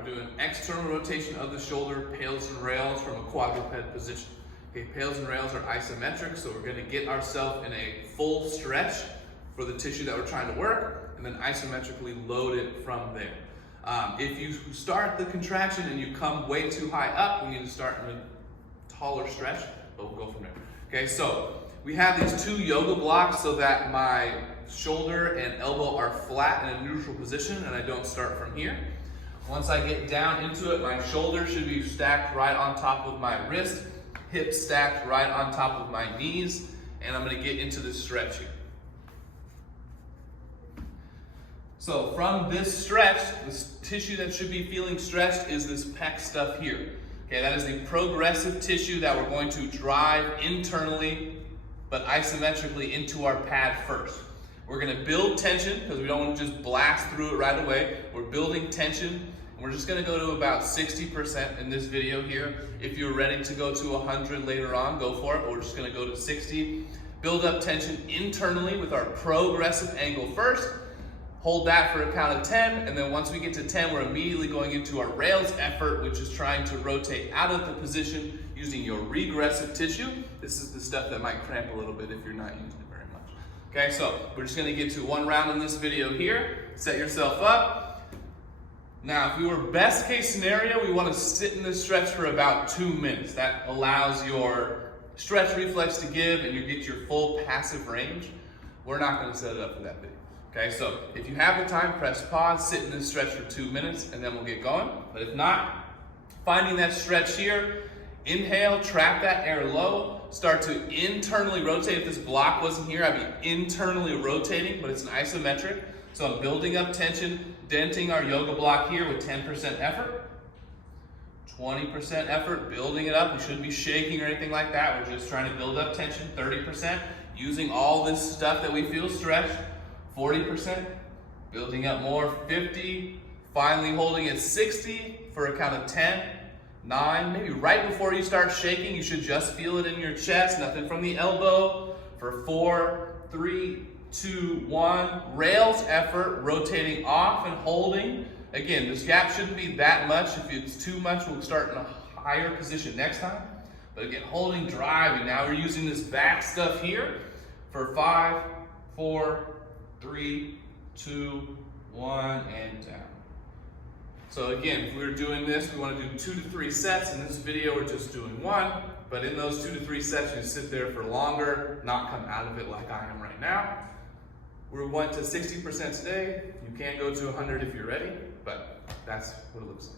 we're doing external rotation of the shoulder, pales and rails from a quadruped position. Okay, pales and rails are isometric, so we're gonna get ourselves in a full stretch for the tissue that we're trying to work, and then isometrically load it from there. If you start the contraction and you come way too high up, we need to start in a taller stretch, but we'll go from there. Okay, so we have these two yoga blocks so that my shoulder and elbow are flat in a neutral position and I don't start from here. Once I get down into it, my shoulder should be stacked right on top of my wrist, hips stacked right on top of my knees, and I'm gonna get into this stretch here. So from this stretch, this tissue that should be feeling stretched is this pec stuff here. Okay, that is the progressive tissue that we're going to drive internally, but isometrically into our pad first. We're gonna build tension, because we don't want to just blast through it right away. We're building tension, and we're just gonna go to about 60% in this video here. If you're ready to go to 100 later on, go for it, but we're just gonna go to 60. Build up tension internally with our progressive angle first. Hold that for a count of 10, and then once we get to 10, we're immediately going into our rails effort, which is trying to rotate out of the position using your regressive tissue. This is the stuff that might cramp a little bit if you're not using it very much. Okay, so we're just gonna get to one round in this video here. Set yourself up. Now, if we were best case scenario, we wanna sit in this stretch for about 2 minutes. That allows your stretch reflex to give and you get your full passive range. We're not gonna set it up for that video. Okay, so if you have the time, press pause, sit in this stretch for 2 minutes, and then we'll get going. But if not, finding that stretch here, inhale, trap that air low, start to internally rotate. If this block wasn't here, I'd be internally rotating, but it's an isometric. So I'm building up tension, denting our yoga block here with 10% effort. 20% effort, building it up. We shouldn't be shaking or anything like that. We're just trying to build up tension, 30%, using all this stuff that we feel stretched. 40%, building up more, 50, finally holding at 60 for a count of 10, 9, maybe right before you start shaking, you should just feel it in your chest, nothing from the elbow, for 4, 3, 2, 1, rails effort, rotating off and holding. Again, this gap shouldn't be that much. If it's too much, we'll start in a higher position next time. But again, holding, driving. Now we're using this back stuff here for 5, 4, 3, 2, 1, and down. So again, if we were doing this, we want to do 2 to 3 sets. In this video, we're just doing 1, but in those 2 to 3 sets, you sit there for longer, not come out of it like I am right now. We went to 60% today. You can go to 100 if you're ready, but that's what it looks like.